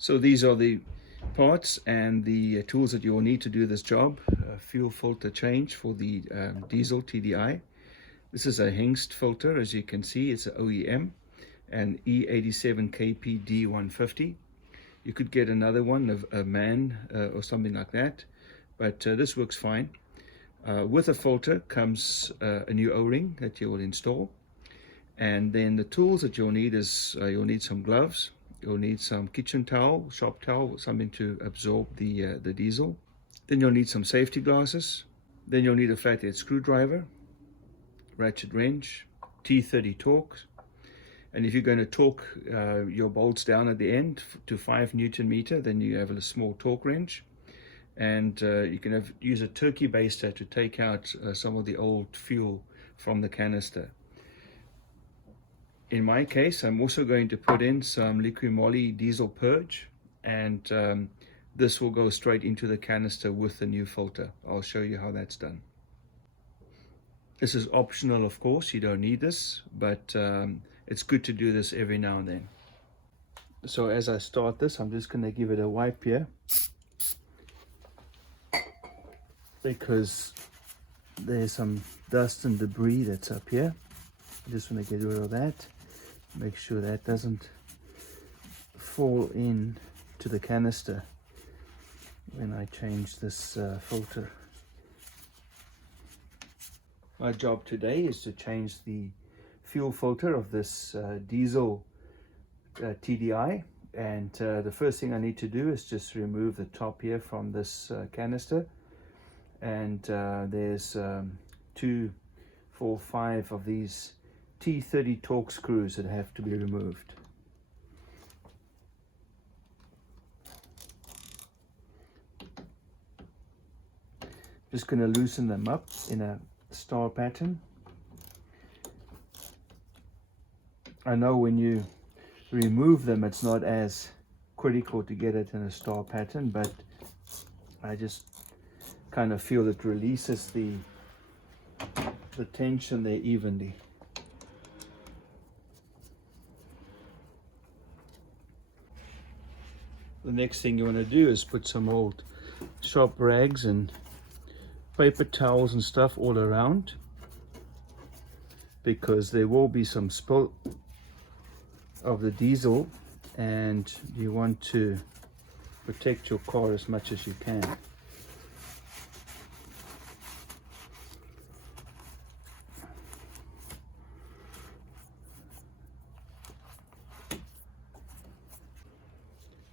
So these are the parts and the tools that you will need to do this job. Fuel filter change for the diesel TDI. This is a Hengst filter, as you can see. It's an OEM and E87KPD150. You could get another one, a MAN or something like that, but this works fine. With a filter comes a new O-ring that you will install, and then the tools that you'll need is you'll need some gloves, you'll need some kitchen towel, shop towel, something to absorb the diesel. Then you'll need some safety glasses. Then you'll need a flathead screwdriver, ratchet wrench, T30 torque. And if you're going to torque your bolts down at the end to 5 Newton meter, then you have a small torque wrench. And you can use a turkey baster to take out some of the old fuel from the canister. In my case, I'm also going to put in some liquid moly diesel purge, and this will go straight into the canister with the new filter. I'll show you how that's done. This is optional, of course, you don't need this, but it's good to do this every now and then. So as I start this, I'm just going to give it a wipe here, because there's some dust and debris that's up here. I just want to get rid of that. Make sure that doesn't fall in to the canister when I change this filter. My job today is to change the fuel filter of this diesel TDI, and the first thing I need to do is just remove the top here from this canister, and there's 2, 4, 5 of these T30 torque screws that have to be removed. Just going to loosen them up in a star pattern. I know when you remove them it's not as critical to get it in a star pattern, but I just kind of feel it releases the tension there evenly. The next thing you want to do is put some old sharp rags and paper towels and stuff all around, because there will be some spill of the diesel and you want to protect your car as much as you can.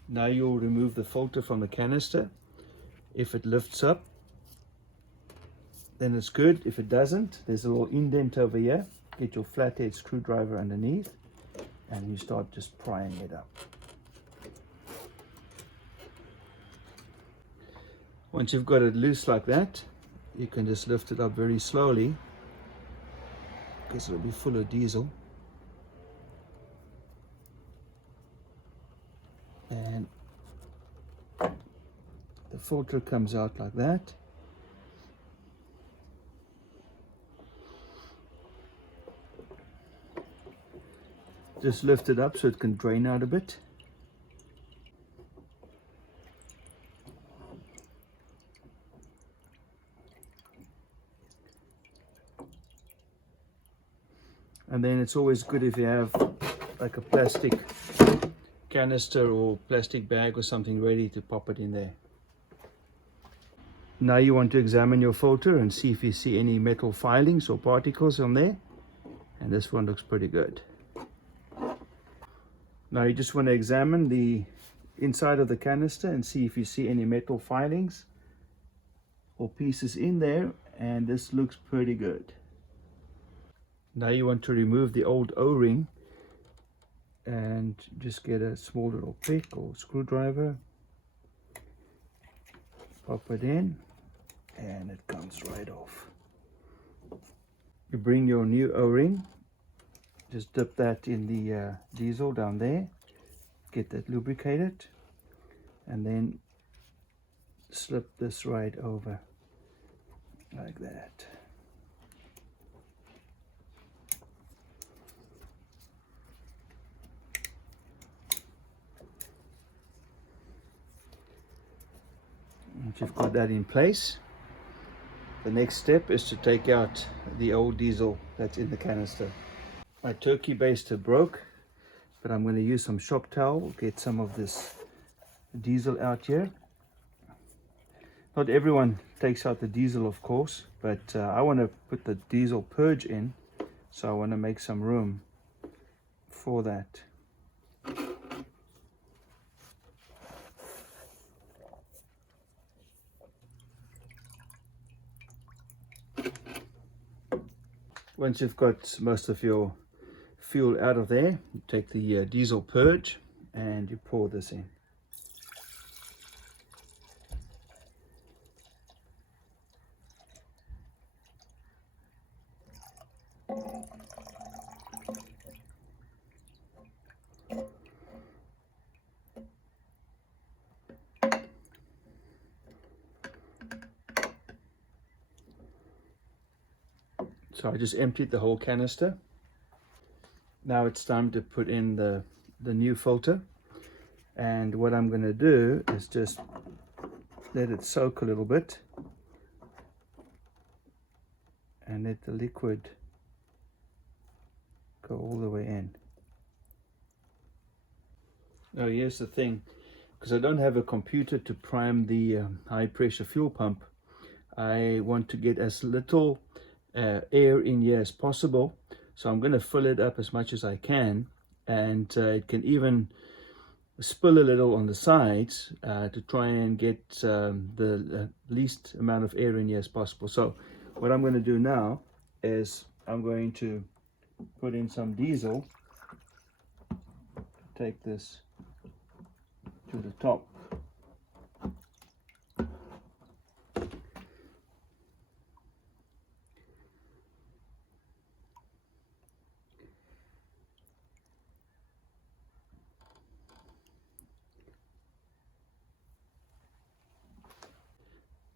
Now you'll remove the filter from the canister. If it lifts up, then it's good. If it doesn't, there's a little indent over here. Get your flathead screwdriver underneath and you start just prying it up. Once you've got it loose like that, you can just lift it up very slowly, because it'll be full of diesel. And the filter comes out like that. Just lift it up so it can drain out a bit. And then it's always good if you have like a plastic canister or plastic bag or something ready to pop it in there. Now you want to examine your filter and see if you see any metal filings or particles on there, and this one looks pretty good. Now you just want to examine the inside of the canister and see if you see any metal filings or pieces in there, and this looks pretty good. Now you want to remove the old O-ring and just get a small little pick or screwdriver, pop it in, and it comes right off. You bring your new O-ring, just dip that in the diesel down there, get that lubricated, and then slip this right over like that. Once you've got that in place, the next step is to take out the old diesel that's in the canister. My turkey baster broke, but I'm going to use some shop towel, get some of this diesel out here. Not everyone takes out the diesel, of course, but I want to put the diesel purge in, so I want to make some room for that. Once you've got most of your fuel out of there, you take the diesel purge and you pour this in. So I just emptied the whole canister. Now it's time to put in the new filter. And what I'm going to do is just let it soak a little bit and let the liquid go all the way in. Now here's the thing, because I don't have a computer to prime the high pressure fuel pump, I want to get as little air in here as possible, so I'm going to fill it up as much as I can, and it can even spill a little on the sides to try and get the least amount of air in here as possible. So what I'm going to do now is I'm going to put in some diesel, take this to the top.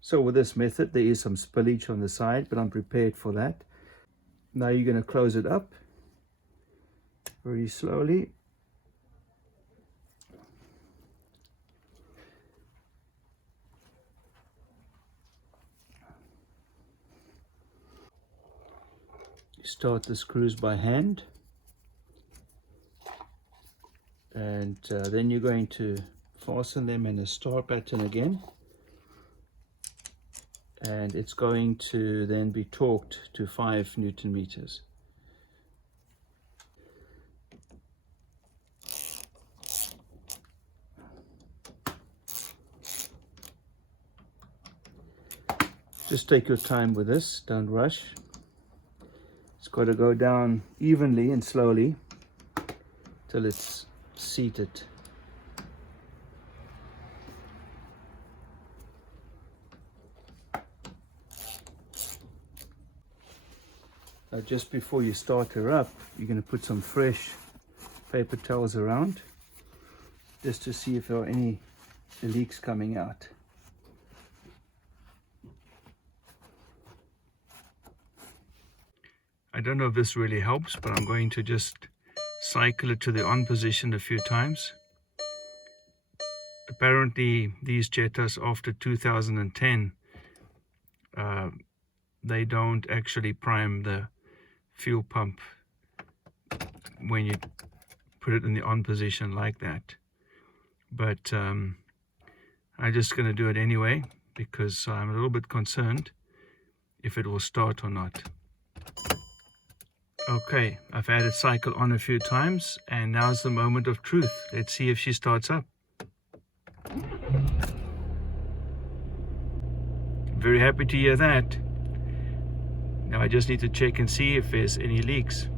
So with this method, there is some spillage on the side, but I'm prepared for that. Now you're going to close it up very slowly. You start the screws by hand, and then you're going to fasten them in a star pattern again. And it's going to then be torqued to 5 Newton meters. Just take your time with this, don't rush. It's got to go down evenly and slowly till it's seated. Just before you start her up, you're going to put some fresh paper towels around, just to see if there are any leaks coming out. I don't know if this really helps, but I'm going to just cycle it to the on position a few times. Apparently these Jettas after 2010, they don't actually prime the fuel pump when you put it in the on position like that, but I'm just going to do it anyway because I'm a little bit concerned if it will start or not. Okay, I've had it cycle on a few times, and now's the moment of truth. Let's see if she starts up. Very happy to hear that. Now I just need to check and see if there's any leaks.